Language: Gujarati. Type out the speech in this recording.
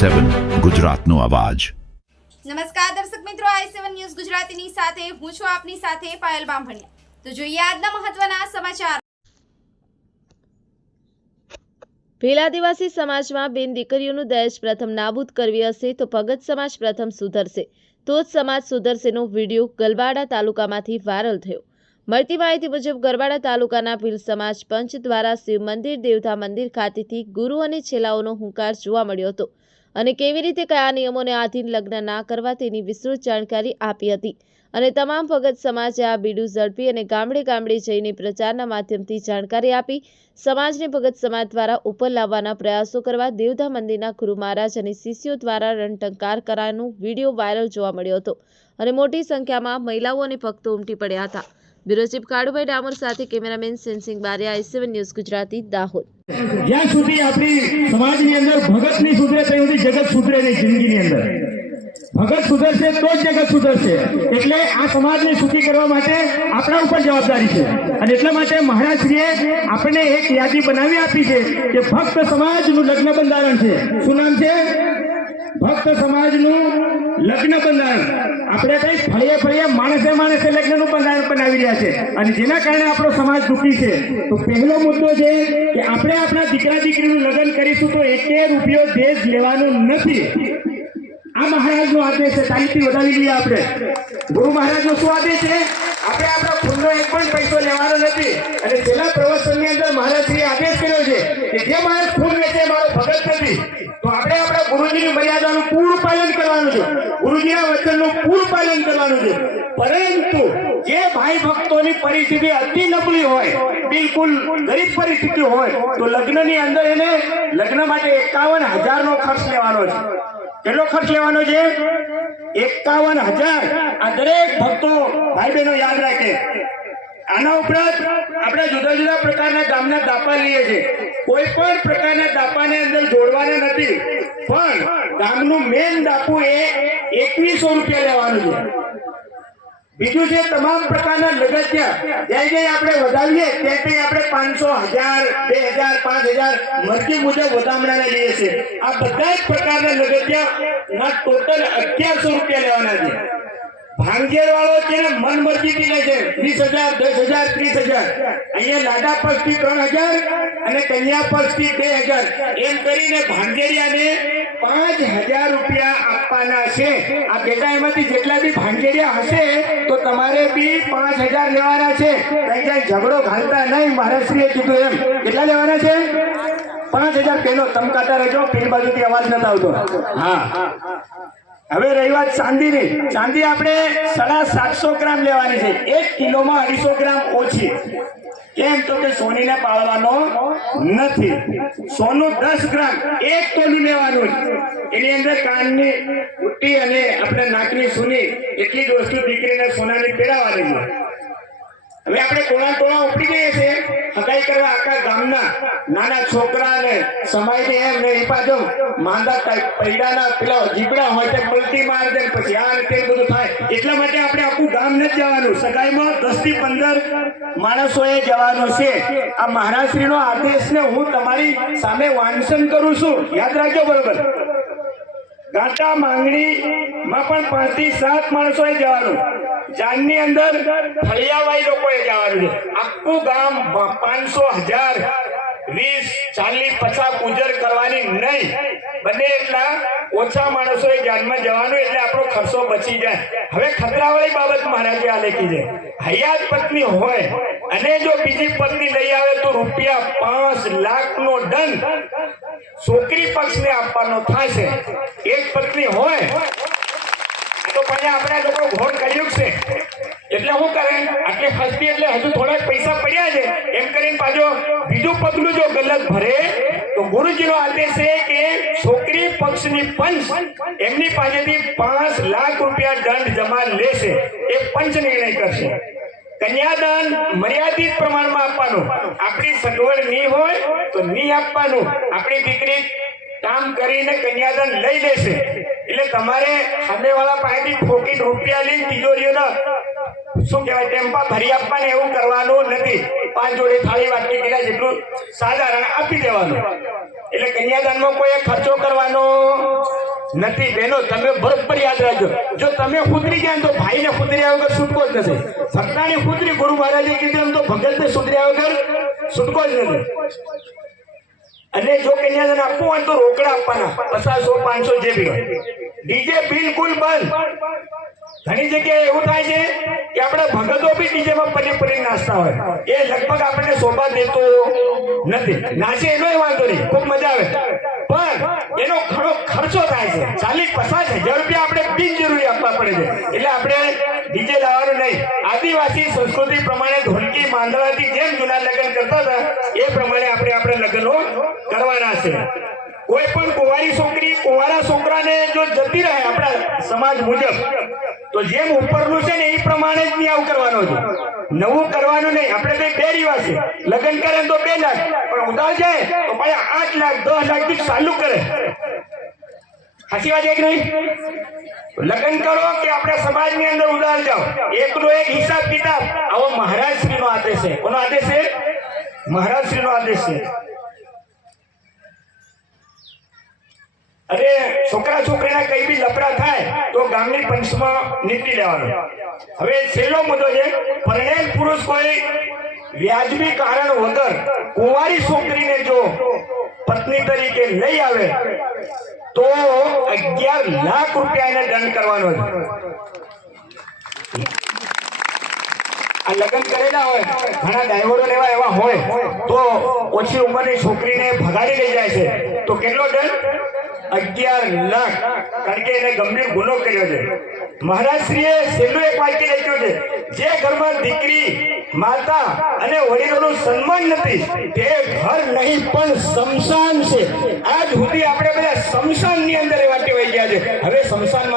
સેવન ગુજરાતનો અવાજ. નમસ્કાર દર્શક મિત્રો આઈ સેવન ન્યૂઝ ગુજરાતીની સાથે હું છું આપની સાથે પાયલ બામભણિયા. તો જોઈએ આજના મહત્વના સમાચાર. ભીલ આદિવાસી સમાજમાં બેન દીકરીઓનું દહેજ પ્રથમ નાબૂદ કરવી હશે તો ભગત સમાજ પ્રથમ સુધરશે. તો જ સમાજ સુધરશેનો વીડિયો ગલબાડા તાલુકામાંથી વાયરલ થયો. મળતી માહિતી મુજબ ગરબાડા તાલુકાના ભીલ સમાજ પંચ દ્વારા શિવ મંદિર દેવતા મંદિર ખાતેથી ગુરુ અને છેલાઓનો હુંકાર જોવા મળ્યો હતો. અને કેવી રીતે કયા નિયમોને આધીન લગ્ન ના કરવા તેની વિસ્તૃત જાણકારી આપી હતી. અને તમામ ભગત સમાજે આ બીડું ઝડપી અને ગામડે ગામડે જઈને પ્રચારના માધ્યમથી જાણકારી આપી, સમાજને ભગત સમાજ દ્વારા ઉપર લાવવાના પ્રયાસો કરવા દેવધા મંદિરના ગુરુ મહારાજ અને શિષ્યો દ્વારા રણટંકાર કરાનો વીડિયો વાયરલ જોવા મળ્યો હતો. અને મોટી સંખ્યામાં મહિલાઓ અને ભક્તો ઉમટી પડ્યા હતા. બ્યુરો ચીફ કાળુભાઈ ડામોર સાથે cameraman sensing Bariya, I news Gujarati, Dahod. જ્યાં સુધી આપણી સમાજની અંદર ભગત નહીં સુધરે, ત્યાં સુધી જગત સુધરે નહીં જિંદગીની અંદર. ભગત સુધરશે તો જ જગત સુધરશે. એટલે આ સમાજને સુખી કરવા માટે આપણા ઉપર જવાબદારી છે. અને એટલા માટે મહારાજશ્રીએ આપણને એક યાદી બનાવી આપી છે કે ભક્ત સમાજનું લગ્ન બંધારણ છે. શું નામ છે? ભક્ત સમાજનું લગ્ન બંધારણ. આપણે કઈ ફળીએ ફળીએ માણસે માણસે લગ્નનું બંધારણ બનાવી રહ્યા છે. અને જેના કારણે આપણો સમાજ દુઃખી છે. તો પહેલો મુદ્દો છે કે આપણે આપણા દીકરા દીકરીનું લગ્ન કરીશું તો એકે રૂપિયો દેશ લેવાનો નથી. આ મહારાજનો આદેશ છે. તારીખથી વધાવી લઈએ આપણે. ગુરુ મહારાજનો શું આદેશ છે? આપણે આપણા ખુલ્લો એક પણ પૈસો લેવાનો નથી. અને છેલ્લા પ્રવચનની અંદર મહારાજશ્રીએ આદેશ કર્યો છે કે જે માણસ ખૂન વેચે, મારો ભગત નથી. તો આપણા ગુરુજીની મર્યાદાનું પૂરું પાલન કરવાનું છે. ગુરુજીના વચનનું પૂરું પાલન કરવાનું છે. પરંતુ જે ભાઈ ભક્તોની પરિસ્થિતિ અતિ નબળી હોય, બિલકુલ ગરીબ પરિસ્થિતિ હોય, તો લગ્નની અંદર એને લગ્ન માટે એકાવન હજારનો ખર્ચ લેવાનો છે. કેટલો ખર્ચ લેવાનો છે? એકાવન હજાર. આ દરેક ભક્તો ભાઈ બહેનો યાદ રાખે. આના ઉપરાંત આપણે જુદા જુદા પ્રકારના ગામના દાપા લઈએ છીએ. કોઈ પણ પ્રકારના દાપાને અંદર જોડવાના નથી. પણ ગામનું મેન દાપુ એ એકવીસો રૂપિયા લેવાનું છે. બીજું છે તમામ પ્રકારના લગત્યા. જ્યાં જ્યાં આપણે વધાવીએ ત્યાં ત્યાં આપણે પાંચસો હજાર, બે હજાર, પાંચ હજાર મરજી મુજબ વધામણાને લઈએ છીએ. આ બધા જ પ્રકારના લગત્યા ના ટોટલ અગિયારસો રૂપિયા લેવાના છે. ભાંગેર વાળો છે ને મન મરજીથી લે છે? વીસ હજાર, દસ હજાર, ત્રીસ હજાર. અહીંયા લાડા પક્ષથી ત્રણ હજાર અને કન્યા પક્ષથી બે હજાર. એમ કરીને ભાંગેરિયાને પાંચ હજાર રૂપિયા આપવાના છે. આ બેટા એમાંથી જેટલા બી ભાંગેરિયા હશે, તો તમારે બી પાંચ હજાર લેવાના છે. કઈ કઈ ઝઘડો ઘાલતા નહીં મહારાષ્ટ્રીએ કીધું એમ. કેટલા લેવાના છે? પાંચ હજાર. પેલો તમકાતા રહેજો પેલી બાજુથી અવાજ નથી આવતો. હા. હવે રહી વાત ચાંદીની. ચાંદી આપણે સાડા સાતસો ગ્રામ લેવાની છે. એક કિલોમાં અઢીસો ગ્રામ ઓછી. કેમ તો કે સોનીને પાળવાનો નથી. સોનું દસ ગ્રામ એક તોલું લેવાનું એની અંદર કાનની ઉટી અને આપણે નાકની સુની એટલી જ વસ્તુ દીકરીને સોનાની પહેરાવાની છે હવે આપણે કોણા ટોળા ઉપડી જઈએ છીએ. હગાઈ કરવા આખા ગામના નાના છોકરાને સમાઈને એમ ને પાછો માંદા પૈડાના પેલા જીબડા હોય તે પલટી મારી દે પછી આ ને તે બધું થાય. એટલા માટે આપણે આખું ગામ નથી જવાનું. સગાઈમાં દસથી પંદર માણસોએ જવાનું છે. આ મહારાજશ્રીનો આદેશ ને હું તમારી સામે વાંચન કરું છું. યાદ રાખજો બરોબર. ગાંટા માંગણી માં પણ પાંચથી સાત માણસોએ જવાનું. જાનની અંદર ફળિયાવાઈ લોકોએ જવાનું છે. આખું ગામ પાંચસો હજાર, વીસ, ચાલીસ, પચાસ ગુજર કરવાની નહીં. બને એટલા ઓછા માણસોએ જાનમાં જવાનું એટલે આપણો ખર્ચો બચી જાય. હવે ખતરાવાળી બાબત મહારાજે આ લેખી છે. હયાત પત્ની હોય અને જો બીજી પત્ની લઈ આવે તો રૂપિયા પાંચ લાખ નો દંડ છોકરી પક્ષને આપવાનો થશે એક પત્ની હોય તો પછી આપણે લોકો ઘોડ કર્યું છે. એટલે શું કરે, આટલી ફસતી એટલે હજુ થોડાક પૈસા પડ્યા છે. એમ કરીને પાછો બીજું પગલું જો ગલત ભરે, તો ગુરુજીનો આદેશ છે કે છોકરી પક્ષની પંચ એમની પાસેથી પાંચ લાખ રૂપિયા દંડ જમા લેશે. એ પંચ નિર્ણય કરશે. કન્યાદાન મર્યાદિત પ્રમાણમાં આપવાનું. આપણી સગવડ નહીં હોય તો નહીં આપવાનું. આપણી દીકરી કામ કરીને કન્યાદાન લઈ લેશે. એટલે તમારે સામેવાળા પાસેથી ઠોકીને રૂપિયા લઈને તિજોરીઓના, શું કહેવાય, ટેમ્પા ભરી આપવાને એવું કરવાનું નથી. પાંચ જોડે થાળી વાટકી કેટલા જેટલું સાધારણ આપી દેવાનું. એટલે કન્યાદાનમાં કોઈ ખર્ચો કરવાનો નથી. બેનો, તમે બરોબર યાદ રાખજો. જો તમે ખુદરી ગયા તો ભાઈને ખુદર્યા વગર છૂટકો જ નથી. સત્તાની ખુદરી ગુરુ મહારાજે કીધું એમ તો ભગતને સુધર્યા વગર છૂટકો જ નથી. અને જો કન્યાદાન આપવું હોય તો રોકડા આપવાના. પચાસો, પાંચસો જે બી ડીજે બિલકુલ બંધ. ઘણી જગ્યાએ એવું થાય છે કે આપણે ભગતો બી ડીજેમાં પડી પડી નાચતા હોય. એ લગભગ આપણને શોભા દેતો નથી. નાચે એનો વાંધો નહીં. ખૂબ મજા આવે. પણ એનો ઘણો ખર્ચો થાય છે. ચાલીસ, પચાસ હજાર રૂપિયા આપણે બિનજરૂરી આપવા પડે છે. એટલે આપણે ડીજે લાવવાનું નહીં. આદિવાસી સંસ્કૃતિ પ્રમાણે ઢોલકી માંદળાથી જેમ જૂના લગ્ન કરતા હતા, એ પ્રમાણે આપણે આપણે છે. કોઈ પણ કુંવારી છોકરી, કુંવારા છોકરાને જો જતી રહે આપણા સમાજ મુજબ, તો જેમ ઉપરનું છે ને એ પ્રમાણે જ નિયાવ કરવાનો છે. નવું કરવાનું નહીં. આપણે કઈ બે રિવાજ લગ્ન કરે તો બે લાખ. પણ ઉધાર જાય તો ભાઈ આઠ લાખ, દસ લાખથી ચાલુ કરે. સાચી વાત એક નહીં? લગ્ન કરો કે આપણા સમાજની અંદર ઉધાર જાઓ. એકનો એક હિસાબ કિતાબ આવો મહારાજ શ્રીનો આદેશ છે. કોનો આદેશ છે? મહારાજ શ્રીનો આદેશ છે. અરે છોકરા છોકરીના કઈ બી લફડા થાય તો ગામની પંચમાં નીકળી લેવાનું. હવે છેલ્લો મુદ્દો છે, પરણેલ પુરુષ કોઈ વ્યાજબી કારણ વગર કુંવારી છોકરીને જો પત્ની તરીકે લઈ આવે, તો અગિયાર લાખ રૂપિયા એને દંડ કરવાનો છે. આ લગ્ન કરેલા હોય, ઘણા ડ્રાઈવરો લેવા એવા હોય, તો ઓછી ઉંમરની છોકરીને ભગાડી લઈ જાય છે. તો કેટલો દંડ? અગિયાર લાખ. કારણ કે એને ગંભીર ગુનો કર્યો છે. મહારાજશ્રીએ છેલ્લું એક વાક્ય લખ્યું છે. જે ઘરમાં દીકરી, માતા અને વડીલોનું સન્માન નથી, તે ઘર નહીં, પણ શમશાન છે. આજ સુધી આપણે બધા શમશાનની અંદર એવા ટેવાઈ ગયા છે. હવે શમશાનમાં